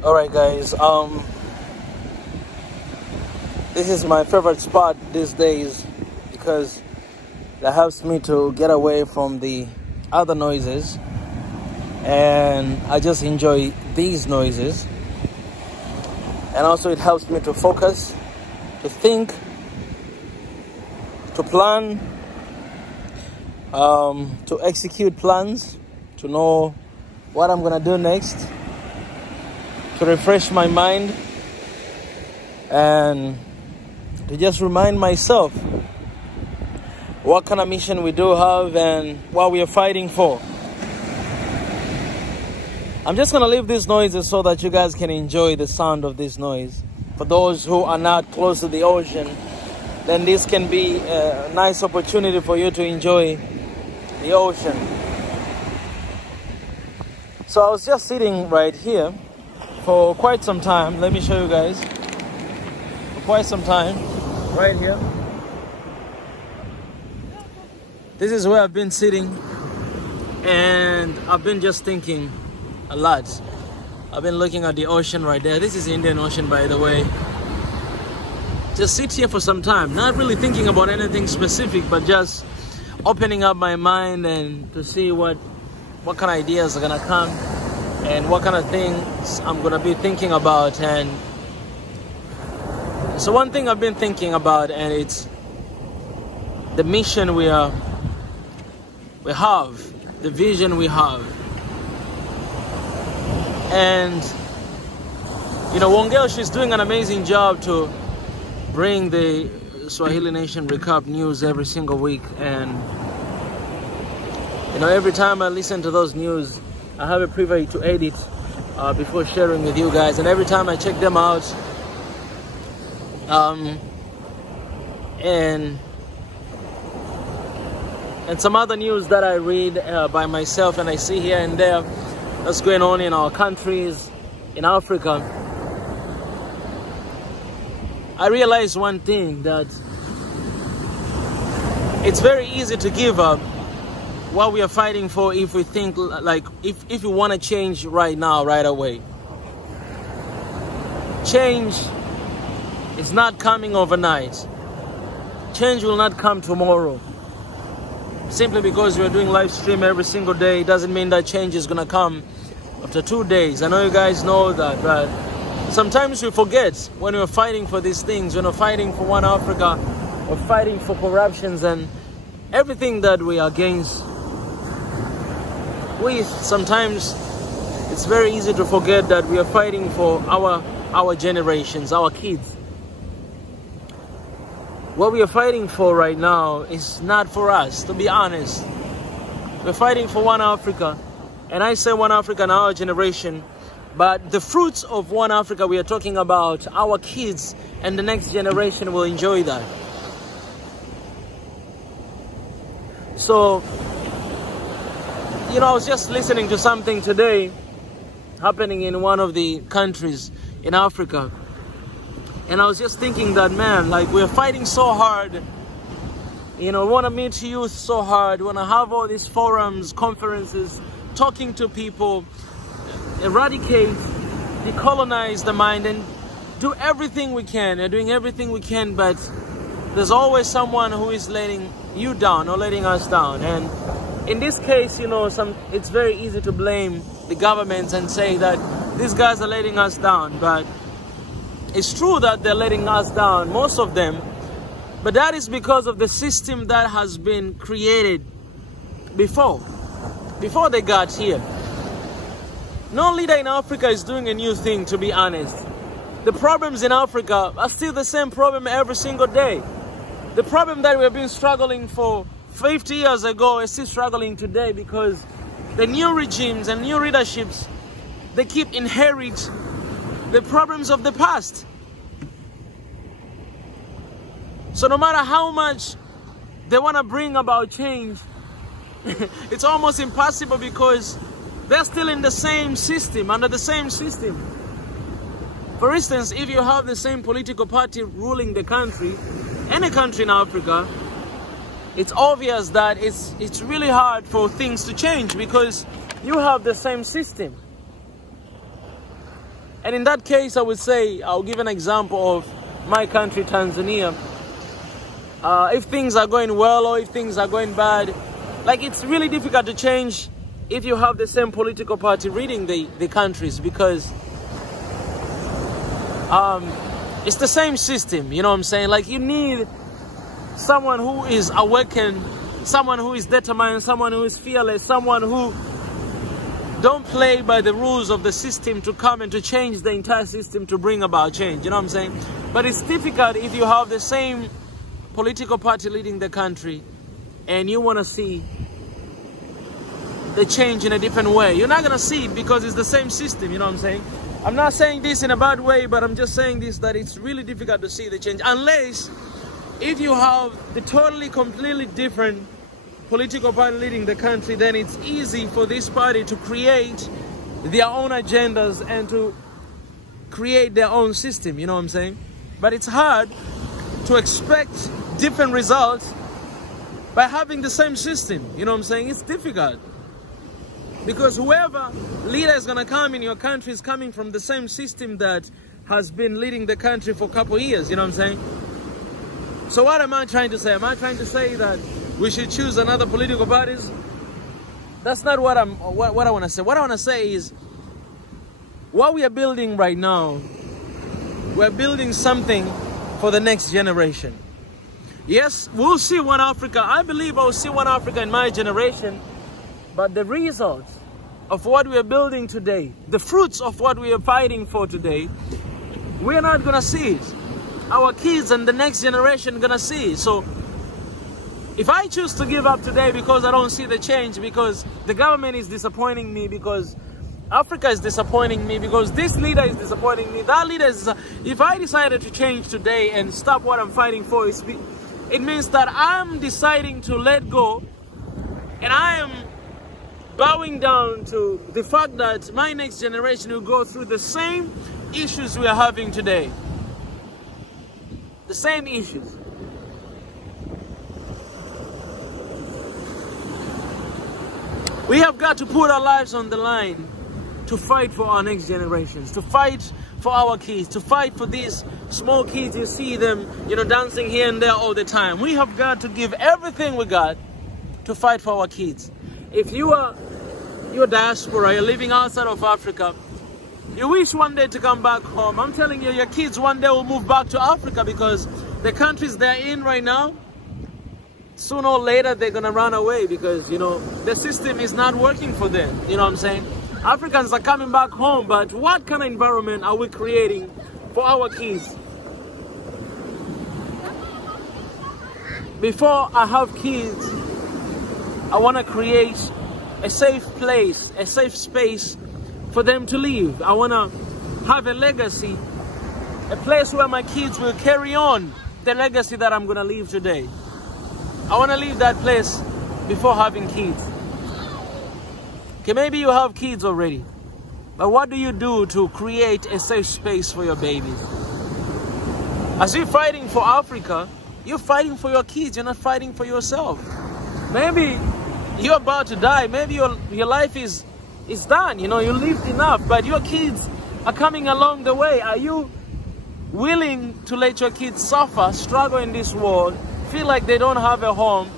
Alright guys, this is my favorite spot these days because that helps me to get away from the other noises, and I just enjoy these noises, and also it helps me to focus, to think, to plan, to execute plans, to know what I'm gonna do next, to refresh my mind, and to just remind myself what kind of mission we do have and what we are fighting for. I'm just gonna leave these noises so that you guys can enjoy the sound of this noise. For those who are not close to the ocean, then this can be a nice opportunity for you to enjoy the ocean. So I was just sitting right here for quite some time. Let me show you guys. For quite some time, right here. This is where I've been sitting, and I've been just thinking a lot. I've been looking at the ocean right there. This is the Indian Ocean, by the way. Just sit here for some time, not really thinking about anything specific, but just opening up my mind and to see what kind of ideas are gonna come and what kind of things I'm gonna be thinking about. And so one thing I've been thinking about, and it's the mission we have, the vision we have. And you know, Wongel, she's doing an amazing job to bring the Swahili Nation Recap news every single week. And you know, every time I listen to those news, I have a privilege to edit before sharing with you guys. And every time I check them out, and some other news that I read by myself and I see here and there that's going on in our countries, in Africa, I realize one thing, that it's very easy to give up what we are fighting for if we think like, if we want to change right now, right away. Change is not coming overnight. Change will not come tomorrow. Simply because we're doing live stream every single day doesn't mean that change is gonna come after 2 days. I know you guys know that, but sometimes we forget when we're fighting for these things, when we're fighting for OneAfrica, we're fighting for corruptions and everything that we are against. Sometimes it's very easy to forget that we are fighting for our generations, our kids. What we are fighting for right now is not for us, to be honest. We're fighting for OneAfrica, and I say OneAfrica and our generation, but the fruits of OneAfrica we are talking about, our kids and the next generation will enjoy that. So, you know, I was just listening to something today happening in one of the countries in Africa. And I was just thinking that, man, like, we're fighting so hard. You know, we want to meet youth so hard. We want to have all these forums, conferences, talking to people, eradicate, decolonize the mind, and do everything we can. We're doing everything we can, but there's always someone who is letting you down or letting us down. And in this case, you know, it's very easy to blame the governments and say that these guys are letting us down, but it's true that they're letting us down, most of them, but that is because of the system that has been created before they got here. No leader in Africa is doing a new thing, to be honest. The problems in Africa are still the same problem every single day. The problem that we've been struggling for 50 years ago is still struggling today, because the new regimes and new leaderships, they keep inherit the problems of the past. So no matter how much they want to bring about change, it's almost impossible, because they're still in the same system, under the same system. For instance, if you have the same political party ruling the country, any country in Africa, it's obvious that it's really hard for things to change, because you have the same system. And in that case, I would say, I'll give an example of my country, Tanzania. If things are going well or if things are going bad, like, it's really difficult to change if you have the same political party leading the countries, because it's the same system, you know what I'm saying? Like, you need someone who is awakened, someone who is determined, someone who is fearless, someone who don't play by the rules of the system to come and to change the entire system to bring about change, you know what I'm saying? But it's difficult if you have the same political party leading the country and you want to see the change in a different way. You're not going to see it because it's the same system, you know what I'm saying? I'm not saying this in a bad way, but I'm just saying this, that it's really difficult to see the change unless if you have the totally, completely different political party leading the country. Then it's easy for this party to create their own agendas and to create their own system, you know what I'm saying? But it's hard to expect different results by having the same system, you know what I'm saying? It's difficult. Because whoever leader is going to come in your country is coming from the same system that has been leading the country for a couple of years, you know what I'm saying? So what am I trying to say? Am I trying to say that we should choose another political parties? That's not what I want to say. What I want to say is, what we are building right now, we're building something for the next generation. Yes, we'll see OneAfrica. I believe I'll see OneAfrica in my generation. But the results of what we are building today, the fruits of what we are fighting for today, we're not going to see it. Our kids and the next generation are going to see it. So if I choose to give up today because I don't see the change, because the government is disappointing me, because Africa is disappointing me, because this leader is disappointing me, that leader is... If I decided to change today and stop what I'm fighting for, it means that I'm deciding to let go, and I am bowing down to the fact that my next generation will go through the same issues we are having today. The same issues. We have got to put our lives on the line to fight for our next generations, to fight for our kids, to fight for these small kids. You see them, you know, dancing here and there all the time. We have got to give everything we got to fight for our kids. If you're diaspora, you're living outside of Africa, you wish one day to come back home. I'm telling you, your kids one day will move back to Africa, because the countries they're in right now, sooner or later they're gonna run away, because, you know, the system is not working for them. You know what I'm saying? Africans are coming back home, but what kind of environment are we creating for our kids? Before I have kids, I want to create a safe place, a safe space for them to live. I want to have a legacy, a place where my kids will carry on the legacy that I'm going to leave today. I want to leave that place before having kids. Okay, maybe you have kids already, but what do you do to create a safe space for your babies? As you're fighting for Africa, you're fighting for your kids, you're not fighting for yourself. Maybe you're about to die, maybe your life is done, you know, you lived enough, but your kids are coming along the way. Are you willing to let your kids suffer, struggle in this world, feel like they don't have a home,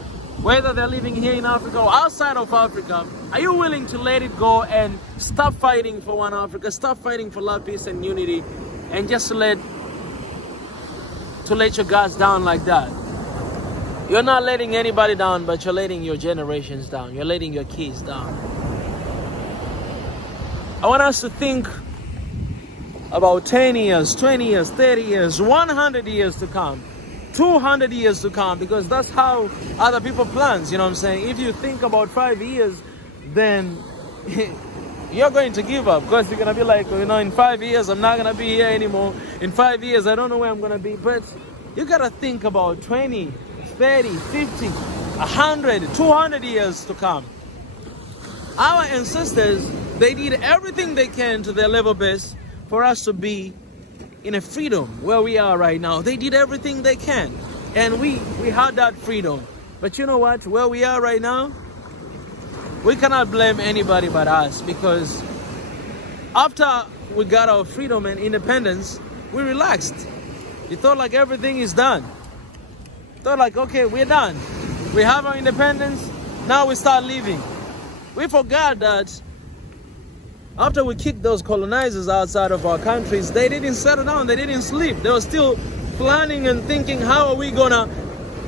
whether they're living here in Africa or outside of Africa? Are you willing to let it go and stop fighting for OneAfrica, stop fighting for love, peace and unity, and just to let your guards down like that? You're not letting anybody down, but you're letting your generations down. You're letting your kids down. I want us to think about 10 years, 20 years, 30 years, 100 years to come, 200 years to come, because that's how other people plan, you know what I'm saying? If you think about 5 years, then you're going to give up, because you're going to be like, you know, in 5 years, I'm not going to be here anymore. In 5 years, I don't know where I'm going to be. But you got to think about 20, 30, 50, 100, 200 years to come. Our ancestors, they did everything they can to their level best for us to be in a freedom where we are right now. They did everything they can, and we had that freedom. But you know what? Where we are right now, we cannot blame anybody but us, because after we got our freedom and independence, we relaxed. We thought like everything is done. Thought like, okay, we're done. We have our independence, now we start living. We forgot that after we kicked those colonizers outside of our countries, they didn't settle down, they didn't sleep. They were still planning and thinking, how are we gonna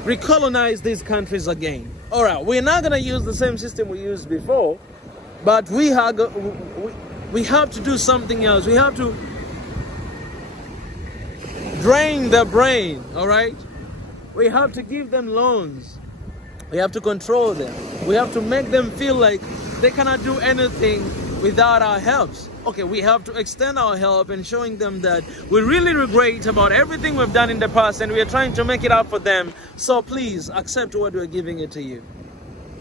recolonize these countries again? All right, we're not gonna use the same system we used before, but we have to do something else. We have to drain their brain, all right? We have to give them loans. We have to control them. We have to make them feel like they cannot do anything without our helps. Okay, we have to extend our help and showing them that we really regret about everything we've done in the past and we are trying to make it up for them. So please accept what we're giving it to you.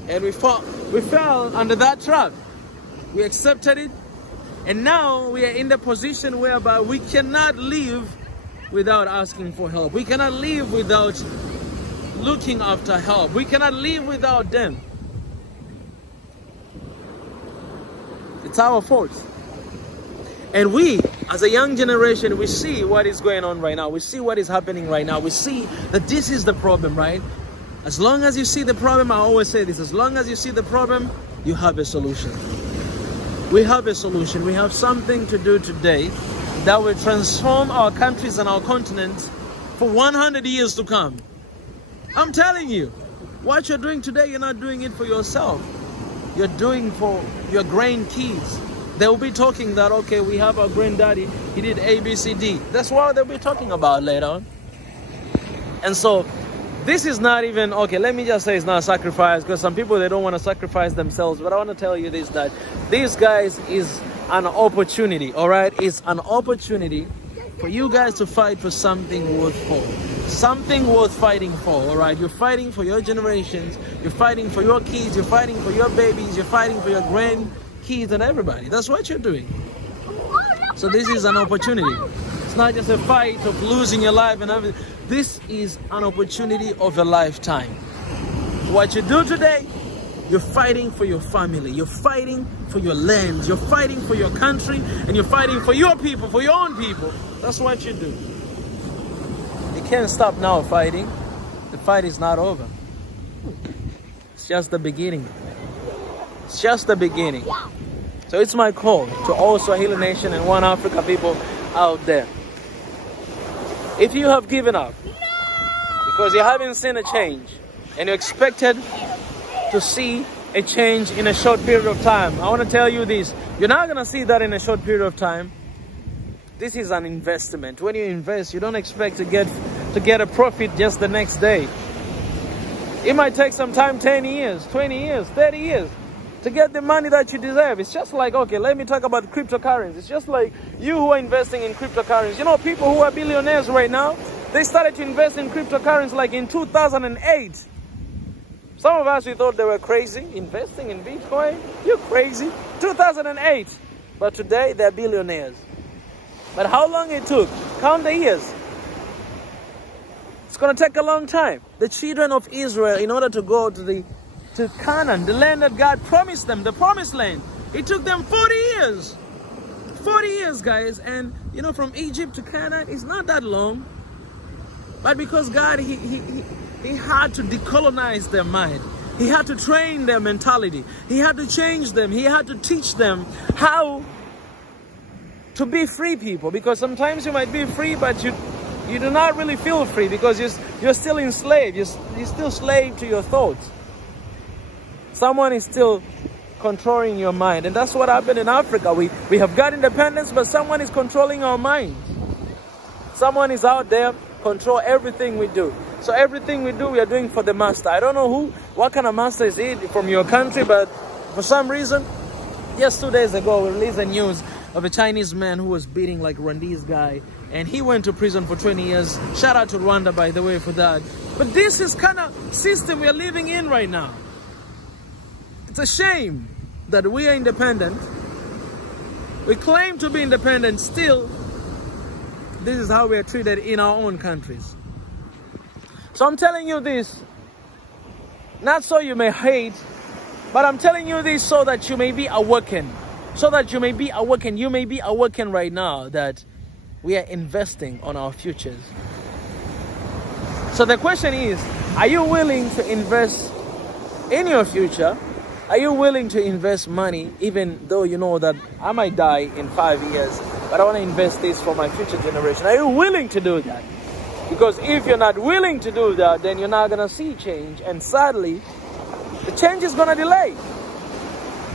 And we fell under that trap. We accepted it. And now we are in the position whereby we cannot live without asking for help. We cannot live without looking after help. We cannot live without them. It's our fault. And we, as a young generation, we see what is going on right now. We see what is happening right now. We see that this is the problem, right? As long as you see the problem, I always say this, as long as you see the problem, you have a solution. We have a solution. We have something to do today that will transform our countries and our continent for 100 years to come. I'm telling you, what you're doing today, you're not doing it for yourself. You're doing for your grandkids. They'll be talking that, okay, we have our granddaddy, he did A, B, C, D. That's what they'll be talking about later on. And so, this is not even, okay, let me just say it's not a sacrifice, because some people, they don't want to sacrifice themselves. But I want to tell you this, that these guys is an opportunity, all right? It's an opportunity for you guys to fight for something worthwhile. Something worth fighting for, all right? You're fighting for your generations. You're fighting for your kids. You're fighting for your babies. You're fighting for your grandkids and everybody. That's what you're doing. So this is an opportunity. It's not just a fight of losing your life and everything. This is an opportunity of a lifetime. What you do today, you're fighting for your family. You're fighting for your land. You're fighting for your country. And you're fighting for your people, for your own people. That's what you do. You can't stop now fighting. The fight is not over. It's just the beginning. It's just the beginning. So it's my call to all Swahili Nation and OneAfrica people out there. If you have given up because you haven't seen a change and you expected to see a change in a short period of time, I want to tell you this. You're not going to see that in a short period of time. This is an investment. When you invest, you don't expect to get a profit just the next day. It might take some time, 10 years, 20 years, 30 years to get the money that you deserve. It's just like, okay, let me talk about cryptocurrencies. It's just like you who are investing in cryptocurrencies. You know, people who are billionaires right now, they started to invest in cryptocurrencies like in 2008. Some of us, we thought they were crazy. Investing in Bitcoin? You're crazy. 2008. But today, they're billionaires. But how long it took? Count the years. It's going to take a long time. The children of Israel, in order to go to Canaan, the land that God promised them, the promised land, it took them 40 years. 40 years, guys. And, you know, from Egypt to Canaan, it's not that long. But because God, he had to decolonize their mind. He had to train their mentality. He had to change them. He had to teach them how to be free people. Because sometimes you might be free, but you do not really feel free because you're still enslaved. You're still slave to your thoughts. Someone is still controlling your mind. And that's what happened in Africa. We have got independence, but someone is controlling our minds. Someone is out there control everything we do. So everything we do, we are doing for the master. I don't know what kind of master is it from your country, but for some reason, just 2 days ago, we released the news of a Chinese man who was beating like Rwanda's guy, and he went to prison for 20 years. Shout out to Rwanda, by the way, for that. But this is kind of system we are living in right now. It's a shame that we are independent. We claim to be independent, still this is how we are treated in our own countries. So I'm telling you this, not so you may hate, but I'm telling you this so that you may be awakened. so that you may be awakened. You may be awakened right now that we are investing on our futures. So the question is, are you willing to invest in your future? Are you willing to invest money, even though you know that I might die in 5 years, but I want to invest this for my future generation? Are you willing to do that? Because if you're not willing to do that, then you're not going to see change. And sadly, the change is going to delay.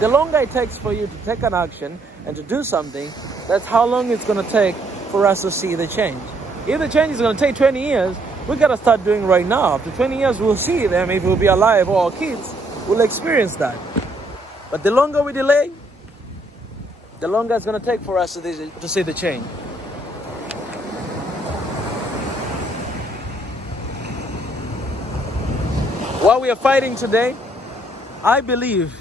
The longer it takes for you to take an action and to do something, that's how long it's going to take for us to see the change. If the change is going to take 20 years, we got to start doing right now. After 20 years, we'll see them. If we'll be alive, or our kids will experience that. But the longer we delay, the longer it's going to take for us to see the change. What we are fighting today, I believe,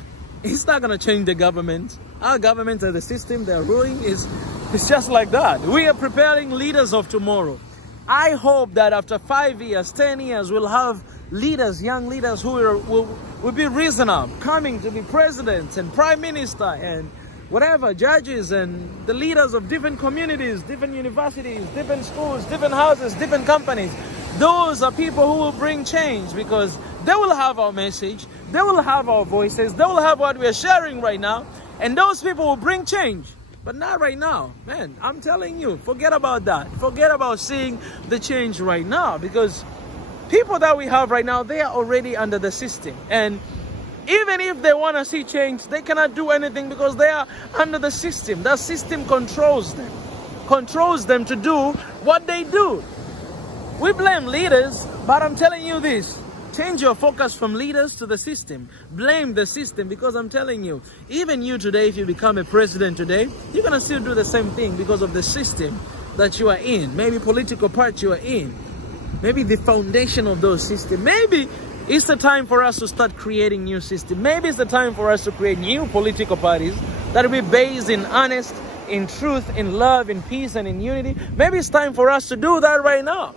it's not going to change the government. Our government and the system they're ruling is just like that. We are preparing leaders of tomorrow. I hope that after 5 years, 10 years, we'll have leaders, young leaders who will be risen up, coming to be presidents and prime minister and whatever, judges and the leaders of different communities, different universities, different schools, different houses, different companies. Those are people who will bring change, because they will have our message, they will have our voices, they will have what we are sharing right now, and those people will bring change. But not right now, man. I'm telling you, forget about that. Forget about seeing the change right now, because people that we have right now, they are already under the system. And even if they want to see change, they cannot do anything because they are under the system. That system controls them to do what they do. We blame leaders, but I'm telling you this. Change your focus from leaders to the system. Blame the system, because I'm telling you, even you today, if you become a president today, you're going to still do the same thing because of the system that you are in. Maybe political party you are in. Maybe the foundation of those systems. Maybe it's the time for us to start creating new systems. Maybe it's the time for us to create new political parties that will be based in honest, in truth, in love, in peace, and in unity. Maybe it's time for us to do that right now.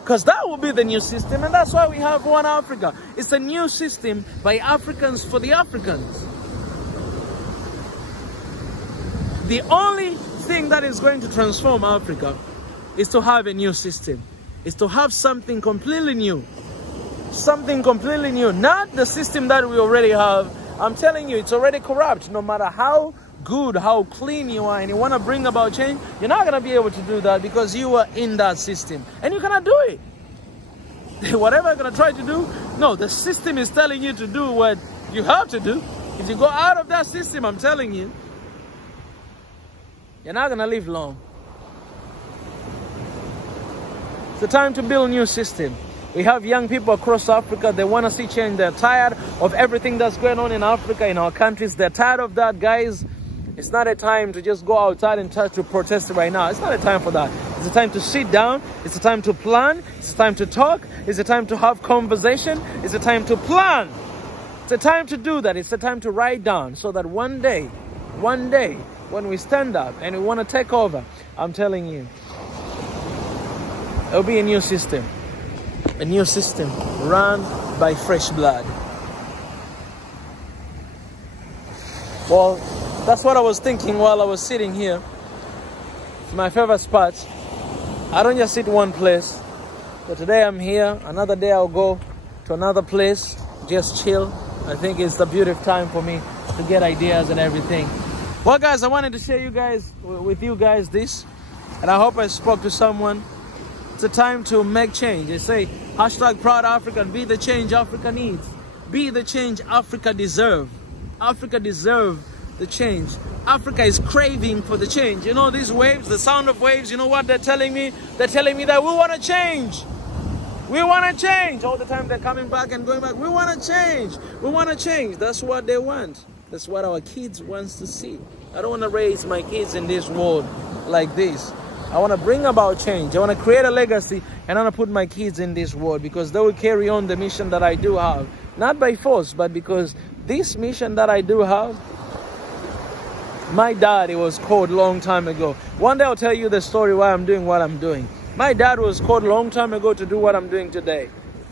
Because that will be the new system, and that's why we have OneAfrica. It's a new system by Africans for the Africans. The only thing that is going to transform Africa is to have a new system. Is to have something completely new. Something completely new. Not the system that we already have. I'm telling you, it's already corrupt. No matter how good, how clean you are, and you want to bring about change, you're not going to be able to do that because you are in that system. And you cannot do it. Whatever you're going to try to do, no, the system is telling you to do what you have to do. If you go out of that system, I'm telling you, you're not going to live long. It's the time to build a new system. We have young people across Africa. They want to see change. They're tired of everything that's going on in Africa, in our countries. They're tired of that, guys. It's not a time to just go outside and try to protest right now. It's not a time for that. It's a time to sit down. It's a time to plan. It's a time to talk. It's a time to have conversation. It's a time to plan. It's a time to do that. It's a time to write down, so that one day, when we stand up and we want to take over, I'm telling you, it'll be a new system. A new system run by fresh blood. Well, that's what I was thinking while I was sitting here. My favorite spot. I don't just sit one place. But today I'm here. Another day I'll go to another place. Just chill. I think it's the beautiful time for me to get ideas and everything. Well, guys, I wanted to share with you guys this. And I hope I spoke to someone. It's a time to make change. They say, #ProudAfrican, be the change Africa needs. Be the change Africa deserves. Africa deserves the change. Africa is craving for the change. You know, these waves, the sound of waves, you know what they're telling me? They're telling me that we want to change. We want to change. All the time they're coming back and going back. We want to change. We want to change. That's what they want. That's what our kids want to see. I don't want to raise my kids in this world like this. I want to bring about change. I want to create a legacy, and I want to put my kids in this world because they will carry on the mission that I do have. Not by force, but because this mission that I do have, my dad, it was called a long time ago. One day I'll tell you the story why I'm doing what I'm doing. My dad was called a long time ago to do what I'm doing today.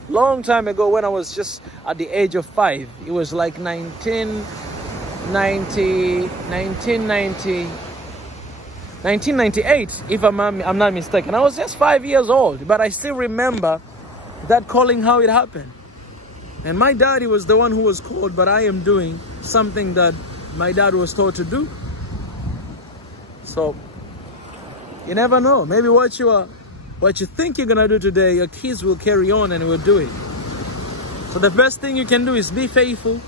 Long time ago, when I was just at the age of 5. It was like 19 1998, if I'm not mistaken. I was just 5 years old, but I still remember that calling, how it happened. And my daddy was the one who was called, but I am doing something that my dad was told to do. So you never know. Maybe what you think you're gonna do today, your kids will carry on and will do it. So the best thing you can do is be faithful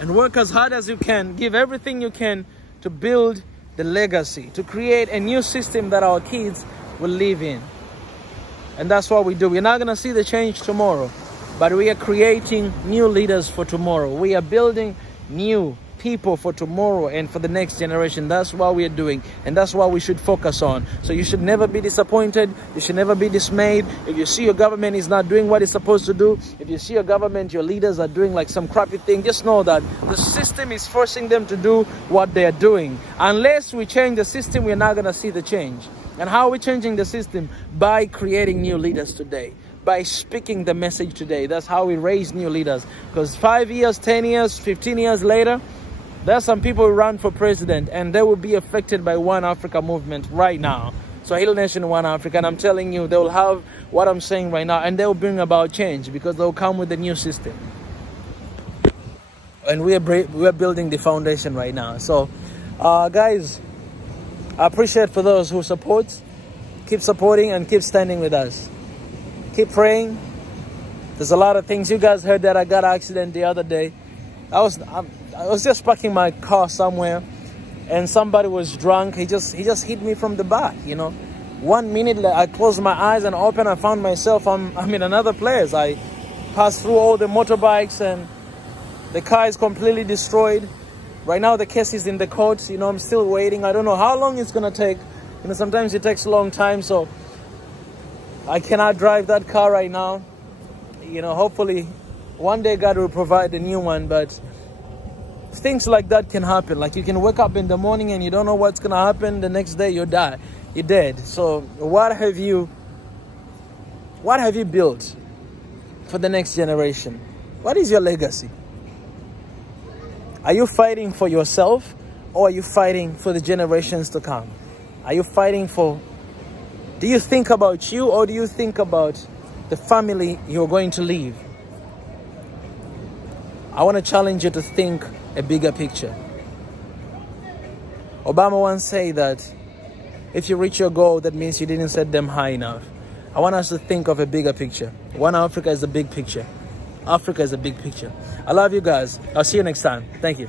and work as hard as you can. Give everything you can to build the legacy, to create a new system that our kids will live in. And that's what we do. We're not gonna see the change tomorrow, but we are creating new leaders for tomorrow. We are building new people for tomorrow and for the next generation. That's what we are doing, and that's what we should focus on. So you should never be disappointed. You should never be dismayed. If you see your government is not doing what it's supposed to do, if you see your government, your leaders are doing like some crappy thing, just know that the system is forcing them to do what they are doing. Unless we change the system, we're not going to see the change. And how are we changing the system? By creating new leaders today, by speaking the message today. That's how we raise new leaders. Because 5 years, 10 years, 15 years later, there are some people who run for president and they will be affected by One Africa movement right now. So Hill Nation, One Africa, and I'm telling you, they will have what I'm saying right now, and they will bring about change because they'll come with a new system. And we're building the foundation right now. So guys, I appreciate for those who support. Keep supporting and keep standing with us. Keep praying. There's a lot of things. You guys heard that I got an accident the other day. I was just parking my car somewhere and somebody was drunk. He just hit me from the back, you know. 1 minute I closed my eyes and opened, I found myself I'm in another place. I passed through all the motorbikes and the car is completely destroyed. Right now the case is in the courts, you know. I'm still waiting. I don't know how long it's gonna take. You know, sometimes it takes a long time, so I cannot drive that car right now. You know, hopefully one day God will provide a new one, but things like that can happen. Like you can wake up in the morning and you don't know what's gonna happen. The next day you're dead. So what have you built for the next generation? What is your legacy? Are you fighting for yourself, or are you fighting for the generations to come? Are you fighting for, do you think about you, or do you think about the family you're going to leave? I want to challenge you to think a bigger picture. Obama once said that if you reach your goal, that means you didn't set them high enough. I want us to think of a bigger picture. One Africa is a big picture. Africa is a big picture. I love you guys. I'll see you next time. Thank you.